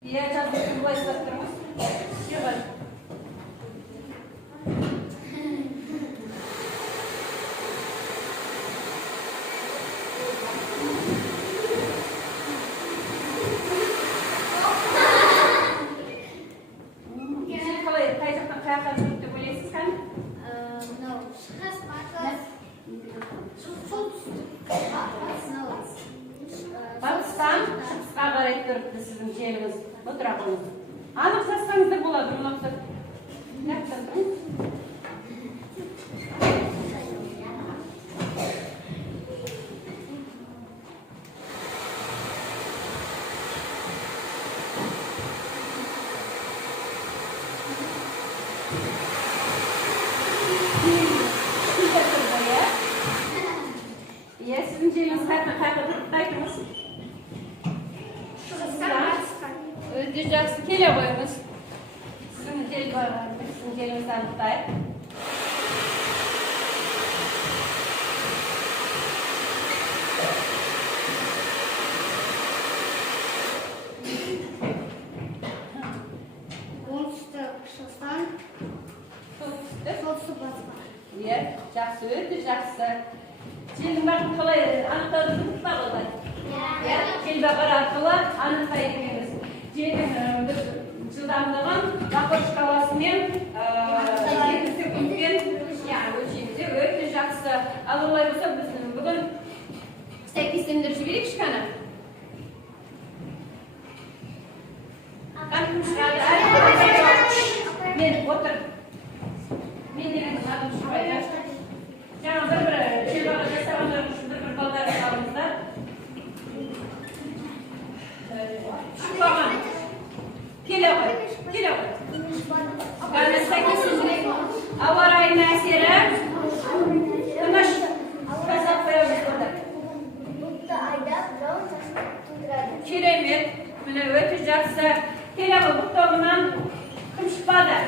Я сейчас власть застроюсь. Батыстан шығысқа қарай тұрыпты сіздің жеріңіз, отырағыңыз. Анық жазсаңыздар болады, мұнақсыр. Sizin жеріңіз қайқы тұрыпты айтыңыз. Өте жақсы келе қойыңыз. Sizin жеріңізді анықтайық. Оңтүстік шығыстан солтүстік батысқа. Иә, жақсы, өте жақсы. Жердің бағын қалай анықтауды білдіңіз ба олай? Иә, келбағар арқылы анықтаймыз. Жердің бір жылдамдығын бақыр шкаласымен 2 секундпен өлшейміз. Өте жақсы. Ал олай болса біз бүгін сәйкестендіріп жіберейік кішкене. Қанкім шығады? Мен отыр. Мен дегенің адым шығайды. Жаңа бір келбағар жасағандарың үшін бір балдарын алыңыздар. Шықпаған. Келе ғой. Ғана сәйкестендірейік. Ауа райының әсері тыныш. Тазалық қоямыз burada. Керемет. Міне өте жақсы. Келе ғой, бұқтауынан кім шықпады?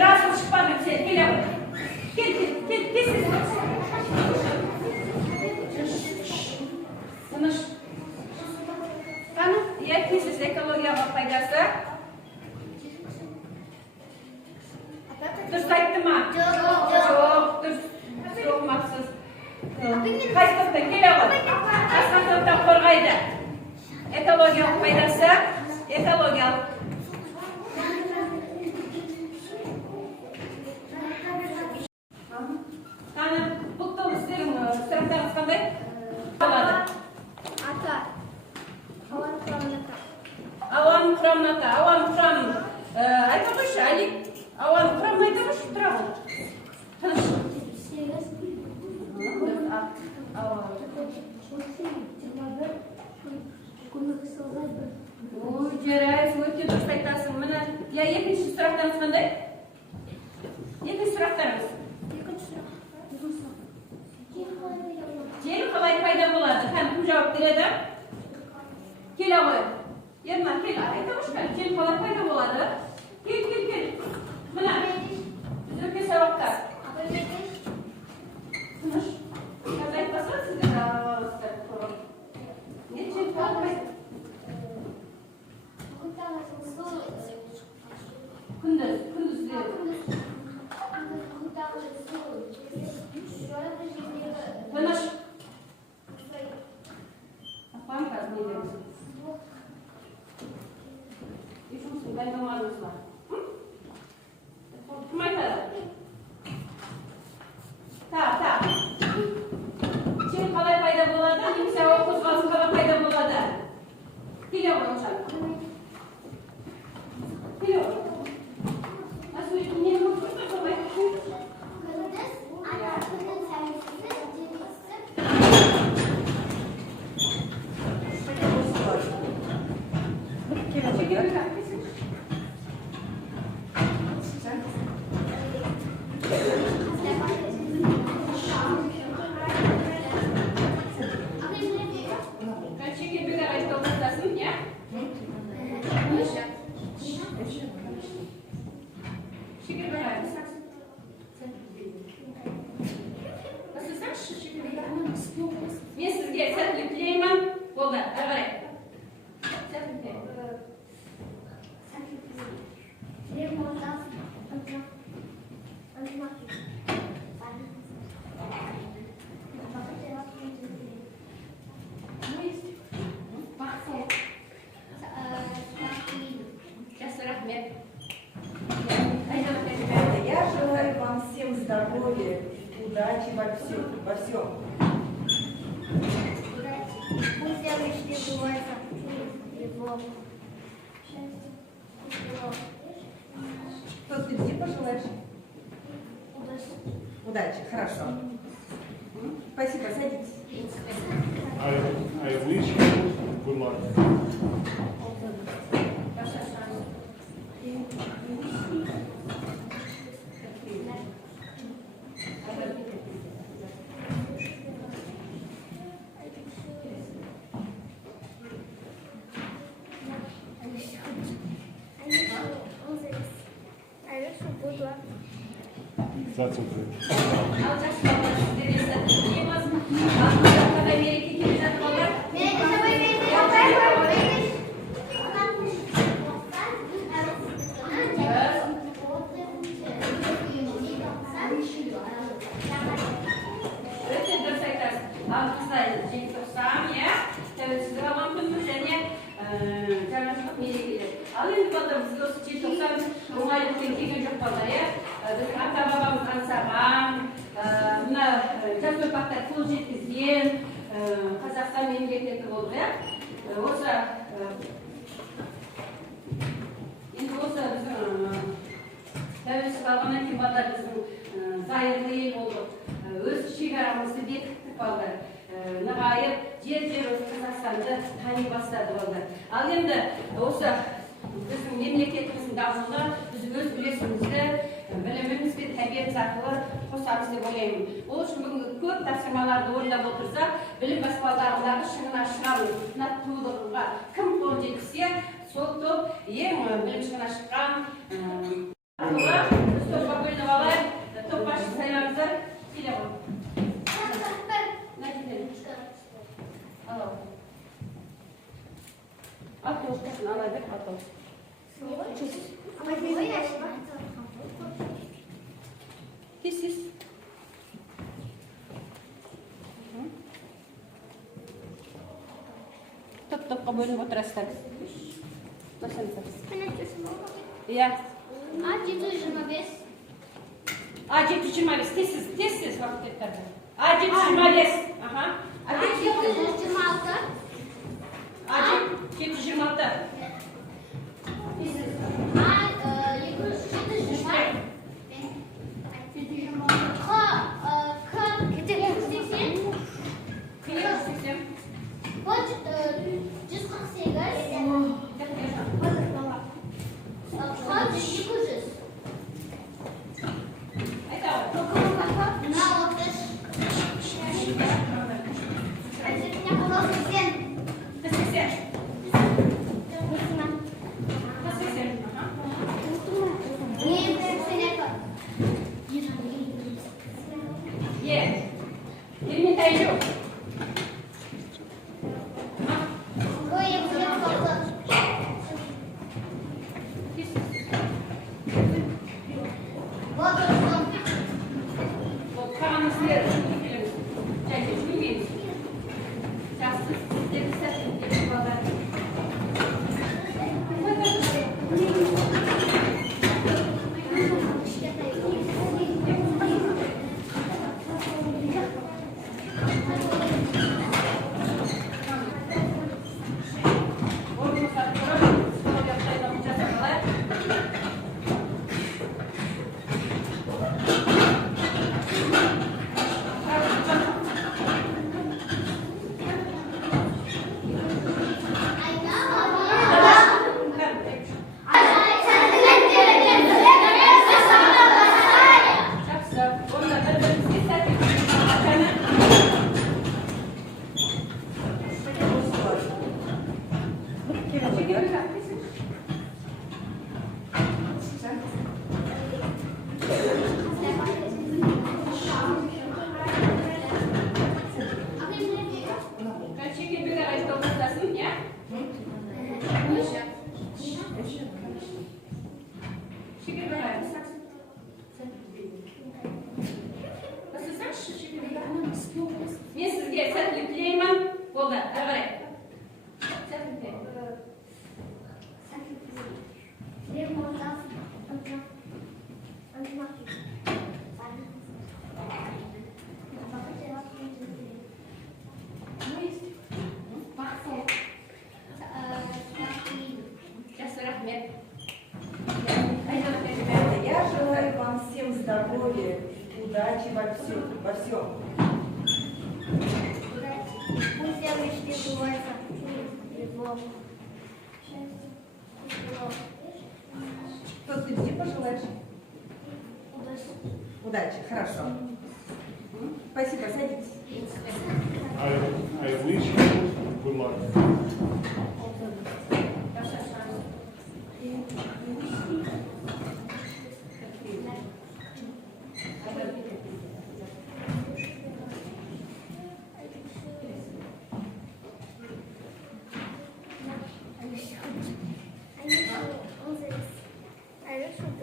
Расыл шықпады сен. Келе ғой. Кел. Тыныш. Сіз экологияға пайдасы? Дұрыс айтты ма? Жоқ, дұрыс соғымақсыз. Қайсыздықтан келе ғой? Асқақтықтан қорғайды. Экологиялық пайдасы? Экологиялық. Қаны, бұқтау істерің сұрақтарыңыз қандай? Болады. Ауаның құрамын айта қойшы, Алик. Ауаның құрамын айта қойшы, тұра ғой. Тыныш. Ой, жарайсың, өте дұрыс айтасың. Міне, екінші сұрақтарыңыз қандай? Екінші сұрақтарыңыз. Жел қалай пайда болады? Кім жауап береді? Келе ғой. Ерма, кел, айта қойшы, жел қалай пайда болады? Кел. Мына, біздерге сабақтар. Тыныш. Қазір айтпаса, сіздер аласыздар. Не жел қалай пайда? Күндіз дейді. Тыныш. Апам қазір не дейміз? Ешімсің, дайындамағаныңыз бар. Кім айтады? Так. Жел қалай пайда болады? Немесе ауа қозғалысы қалай пайда болады? Келе ғой, Олжан. Келе ғой. Мен сізге сәттілік тілеймін. Болды, әрі қарай. Сәттілік тілеймін. здоровья, удачи во всем. Пусть девочки сбываются его. Что ты где пожелаешь? Удачи, хорошо. Спасибо, садитесь. I wish you good luck. That's okay. Alacak babalar sizleri ise yemez mi? Aklınıza kadar meleki kimden olur? Өте дұрыс айтасыз. Ал қыздар желтоқсан, иә, тәуелсіздік алған күніміз және жаңашылдық мерекелер. Ал енді балдар бізге осы желтоқсан оңайлықпен келген жоқ балдар, иә. Біздің ата бабамыз аңсаған, мына жас ұрпақтар қол жеткізген Қазақстан мемлекеті болды, иә. Осы енді осы біздің тәуелсіздік алғаннан кейін балдар біздің зайырлы ел болдық. Өз шекарамызды бекіттік балдар. Нығайып, жер осы Қазақстанды тани бастады балдар. Ал енді осы біздің мемлекетіміздің дамуына біз өз үлесімізді біліміміз бен тәрбиеміз арқылы қосамыз деп ойлаймын. Ол үшін бүгінгі көп тапсырмаларды орындап отырса, білім баспалдарындағы шыңына шығамыз. Мына тудыға кім қол жеткізсе, сол топ ең білім шыңына шыққан біз топқа бөлініп алайық. Топ басшысы сайлаңыздар. Келе ғой. Автобусын алайық, автобус. Тез. Топ-топқа бөлініп отырасыздар. Иә. A725. Tez vaqt ketadi. A725. Aha. A726. здоровья, удачи во всем, во всем. Пусть я мечты сбываются. Любовь. Что ты где пожелаешь? Удачи, хорошо. Спасибо, садитесь. I wish you good luck.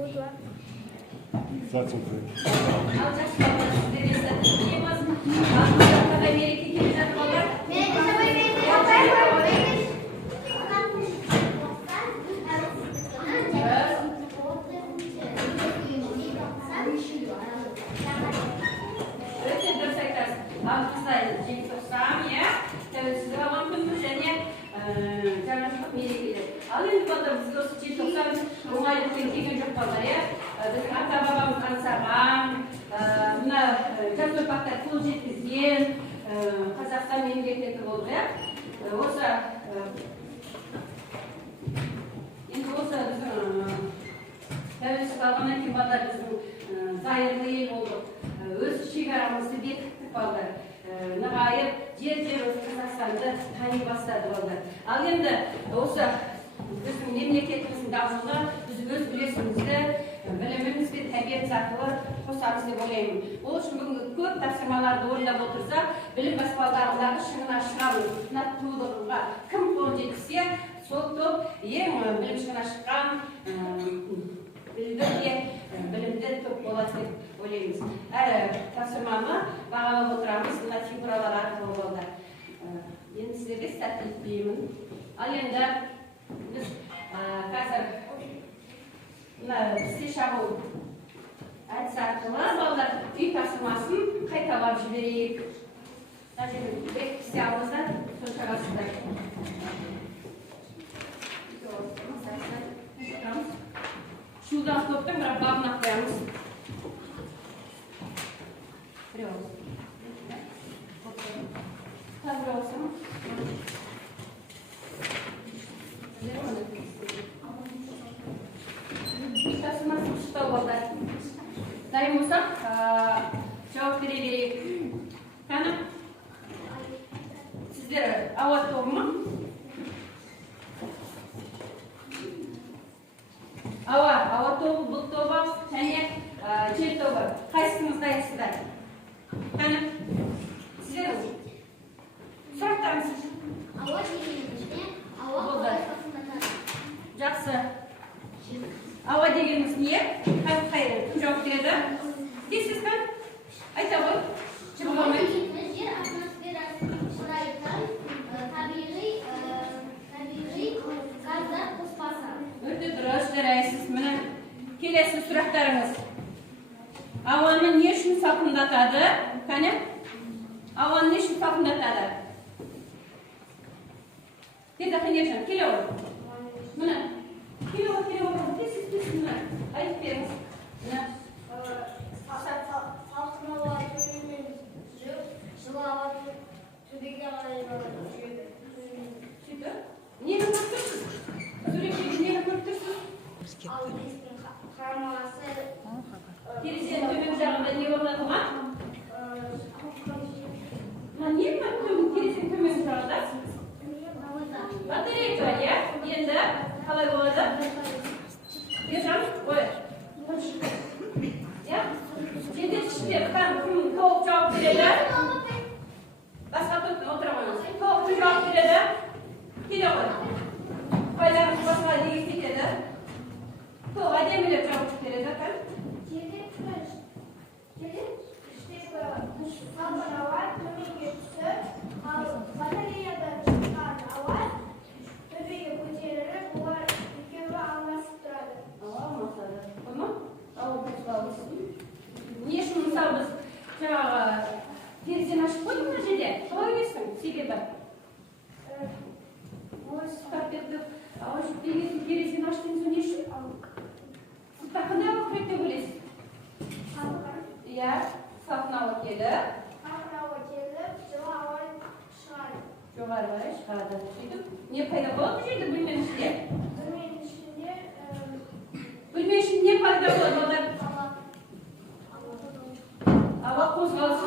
Алжас That's okay. балалар сіздер есі еміз ағылшынға мереке келе жатыр балалар. Өте дұрыс айтасыз. Алдымызда желтоқсан, иә, тәуелсіздік алған күніміз және жаңашылдық мерекелер. Ал енді балалар бізге осы желтоқсан оңайлықпен келген жоқ балалар, иә. Біздің ата бабамыз аңсаған, мына жас ұрпақтар қол жеткізген Қазақстан мемлекеті болды, иә. Осы енді осы біздің тәуелсіздік алғаннан кейін балалар біздің зайырлы ел болдық. Өз шекарамызды бекіттік балалар. Нығайып, жер осы Қазақстанды тани бастады балалар. Ал енді осы біздің мемлекетіміздің дамуына біз өз үлесімізді біліміміз бен тәрбиеміз арқылы қосамыз деп ойлаймын. Ол үшін бүгінгі көп тапсырмаларды орындап отырсақ, білім баспалдарындағы шыңына шығамыз. Мына тудырға кім қол жеткізсе, сол топ ең білім шыңына шыққан білімді топ болады деп ойлаймыз. Әрі тапсырманы бағалап отырамыз, мына фигуралар арқылы болды. Енді сіздерге сәттілік тілеймін. Ал енді біз қазір мына тізе шағу әдісі арқылы балалар үй тапсырмасын қайталап жіберейік. Мына жерде бек тізе алыңыздар, сол жағасыздар. Шудан топтың бірақ бабына қоямыз. Біреуіз. Қазір олсың. Тапсырмасын шықтау балдар. Дайын болсақ, жауап бере берейік. Қаны? Сіздер ауа тобы ма? Ауа тобы, бұл тобы және жел тобы. Қайсыңыз дайынсыздар? Қаны? Сіздер сұрақтарыңыз. Ауа дегенімізде, ауа Жақсы. Ауа дегеніміз не? Кім жауап береді? Дейсіз бе? Айта ғой. Жібіламай. жер атмосферасы шырайдан табиғи газдар қоспасы. Өте дұрыс, жарайсыз. Міне келесі сұрақтарыңыз. Ауаны не үшін салқындатады? Қане? Ауаны не үшін салқындатады? Деді қанешін, келе ол. Міне. Келе ол. Тез, міне. Айтып беріңіз. Міне. Салқын ауа төбемен жүріп, жылы ауа төбеге қарай жүреді. Сөйті. Нені көріп тұрсыз? Суретшіге нені көріп тұрсыз? Ал бестің қарамағасы Терезенің төмен жағында не орнады ма? Не ма? Терезенің төмен жағында? Батарейка, иә? Енді қалай болады? Ержан, ой. Иә? Енді ішінде кім толық жауап береді? Басқа топтың отыра қойыңыз. Толық жауап береді? Келе ғой. Байларымыз басқа неге кетеді? Толық әдемілеп жауап береді. салқын ауа төменге түсіп, ал батареядан шыққан ауа төбеге көтеріліп, олар екеуі çıkardı. Ne payda bol bir şeydi bilmem işte. Bölmenin içinde Bilmem şimdi ne payda bol. Allah. Hava kozgalsın